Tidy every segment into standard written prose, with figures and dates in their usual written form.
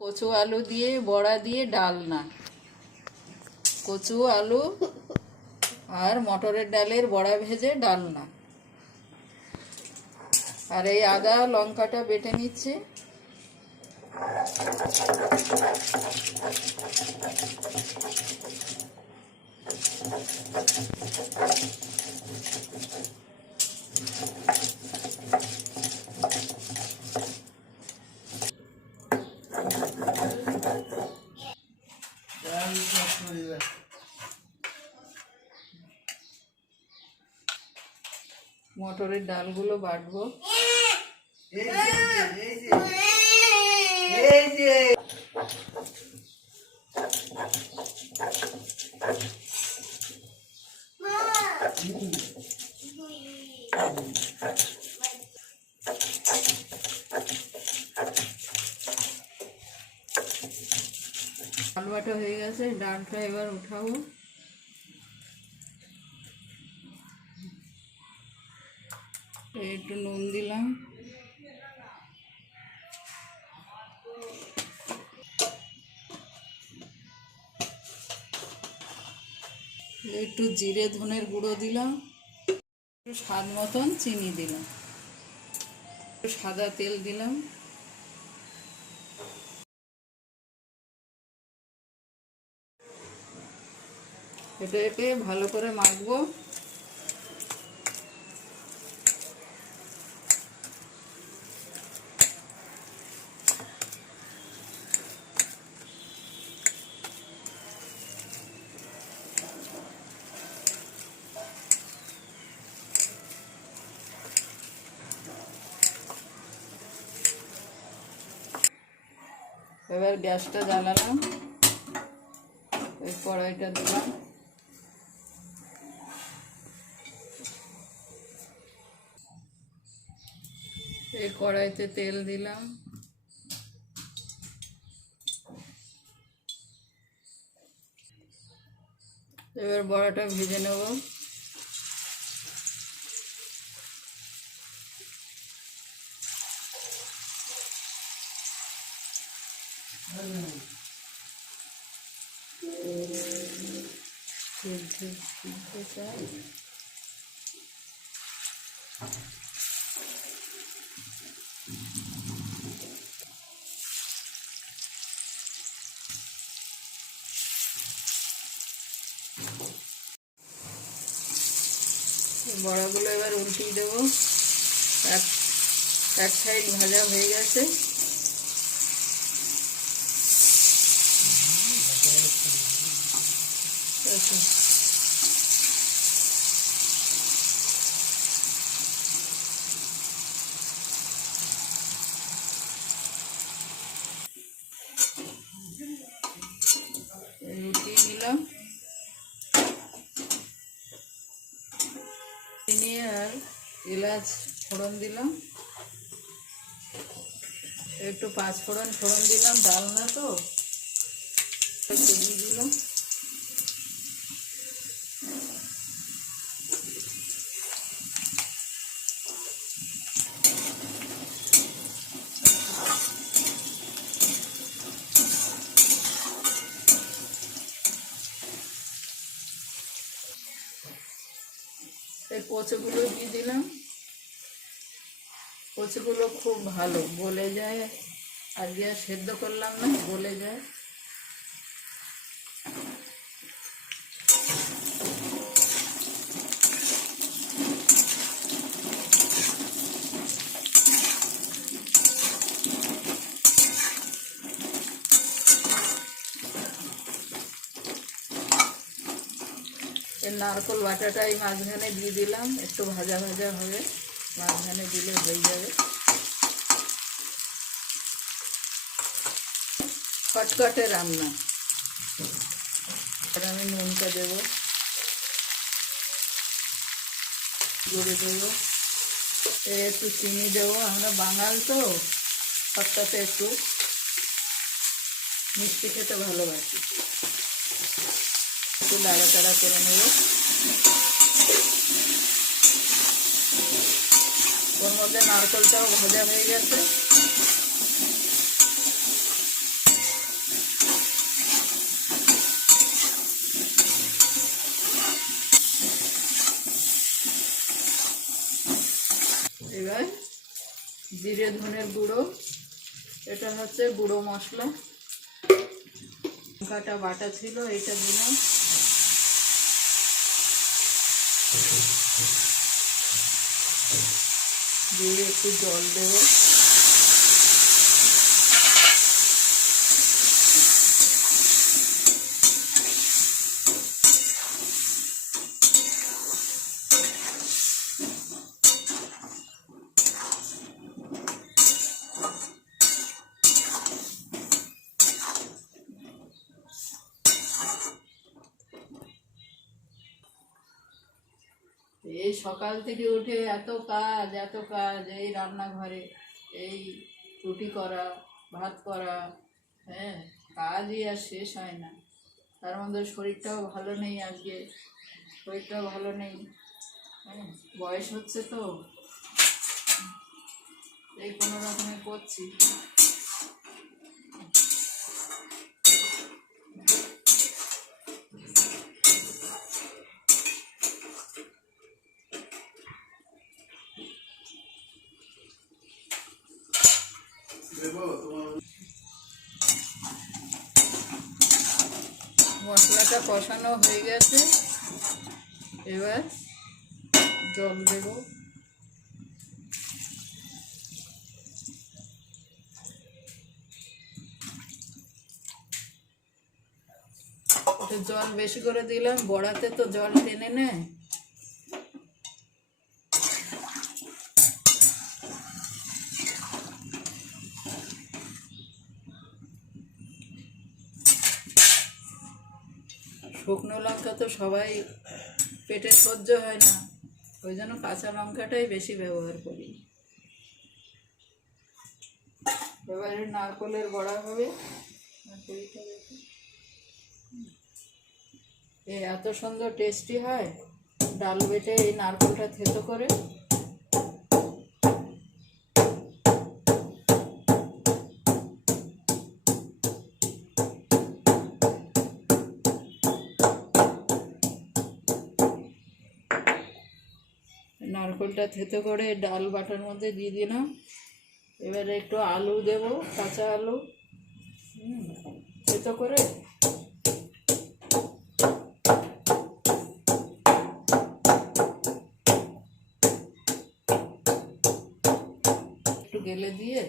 কচু আলু দিয়ে বড়া দিয়ে ডালনা। কচু আলু আর মটরের ডালের বড়া ভেজে ডালনা। আর এই আদা লঙ্কাটা বেটে নিচ্ছে। মটরের ডালগুলো বাটবো। ডাল বাটা হয়ে গেছে, ডালটা এবার উঠাবো। একটু নুন দিলাম, একটু জিরে ধনের গুঁড়ো দিলাম, একটু স্বাদ মতন চিনি দিলাম, একটু সাদা তেল দিলাম। এটাকে ভালো করে মাখবো। এবার গ্যাসটা জ্বালালাম, এই কড়াইটা দিলাম, এই কড়াইতে তেল দিলাম, এবার বড়াটা ভেজে নেব। বড়াগুলো এবার উল্টিয়ে দেবো। এক সাইড ভাজা হয়ে গেছে। উল্টিয়ে নিলাম, চিনি আর এলাচ ফোড়ন দিলাম, একটু পাঁচ ফোড়ন দিলাম, ডালনা তো একটু দিয়ে দিলাম। এই কচুগুলো দিয়ে দিলাম। কচুগুলো খুব ভালো গলে যায়, আজকে আর সেদ্ধ করলাম না, গলে যায়। এই নারকেল বাটাটাই মাঝখানে দিয়ে দিলাম, একটু ভাজা ভাজা হবে, মাঝখানে দিলে হয়ে যাবে। খটখটে রান্না। আর আমি নুনটা দেবো, গুঁড়ো দেবো, একটু চিনি দেবো। আমরা বাঙাল তো খটখটে একটু মিষ্টি খেতে ভালোবাসি। একটু নাড়াচাড়া করে নেব। ওর মধ্যে নারকেলটাও ভাজা হয়ে গেছে। জিরে ধনের গুঁড়ো, এটা হচ্ছে গুঁড়ো মশলা, লঙ্কাটা বাটা ছিল এটা দিলাম, দিয়ে একটু জল দেব, এই সকাল থেকে উঠে এত কাজ এই রান্নাঘরে, এই রুটি করা, ভাত করা, হ্যাঁ কাজই আর শেষ হয় না। তার মধ্যে শরীরটাও ভালো নেই, আজকে শরীরটাও ভালো নেই, হ্যাঁ বয়স হচ্ছে তো, এই কোনো রকমে করছি। মশলাটা কষানো হয়ে গেছে, এবার জল দেব, জল বেশি করে দিলাম, বড়াতে তো জল টেনে নেয়। শুকনো লঙ্কা তো সবাই পেটে সহ্য হয় না, ওই জন্য কাঁচা লঙ্কাটাই বেশি ব্যবহার করি। এবারে নারকেলের বড়া হবে, এত সুন্দর টেস্টি হয়, ডাল বেটে এই নারকেলটা থেতো করে ডাল বাটার মধ্যে দিয়ে দিলাম। এবারে একটু আলু দেব, কাঁচা আলু থেতো করে, একটু গেলে দিয়ে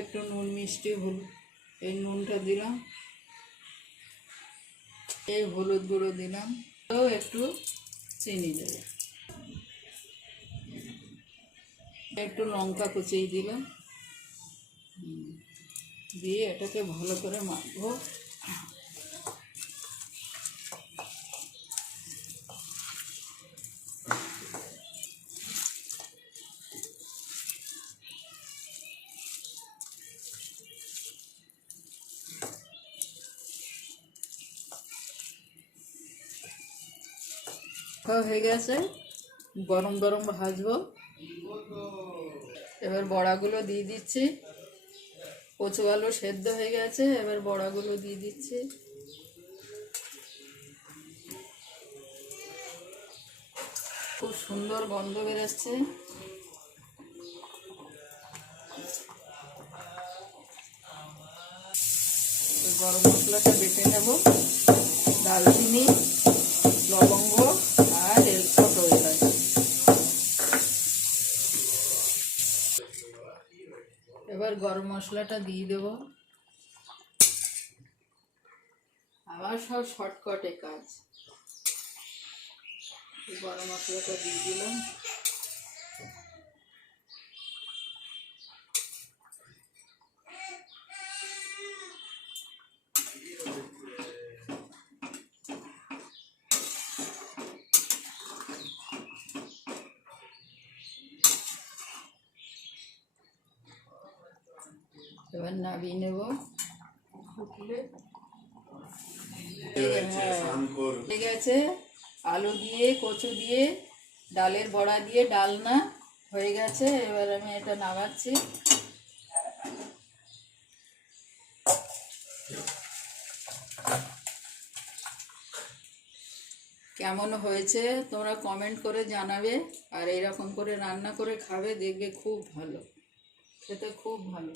একটু নুন মিষ্টি হলুদ, এই নুনটা দিলাম, এই হলুদ গুঁড়ো দিলাম, তো একটু চিনি দেব, একটু লঙ্কা কুচিয়ে দিলাম, দিয়ে এটাকে ভালো করে মাখবো। হয়ে গেছে, গরম গরম ভাজবো। এবার বড়াগুলো দিয়ে দিচ্ছি, কচু আলু সেদ্ধ হয়ে গেছে, এবার বড়াগুলো দিয়ে দিচ্ছি। খুব সুন্দর গন্ধ বেরোচ্ছে। গরম মশলাটা বেটে নেব, দারচিনি, লবঙ্গ আর ছোট এলাচ। এবার গরম মশলাটা দিয়ে দেব, আবার সব শর্টকাটে কাজ। গরম মশলাটা দিয়ে দিলাম, এবার নামিয়ে নেব। ফুটলে হয়ে গেছে, আলু দিয়ে, কচু দিয়ে, ডালের বড়া দিয়ে ডালনা হয়ে গেছে। এবার আমি এটা নামাচ্ছি। কেমন হয়েছে তোমরা কমেন্ট করে জানাবে, আর এরকম করে রান্না করে খাবে, দেখবে খুব ভালো, খেতে খুব ভালো।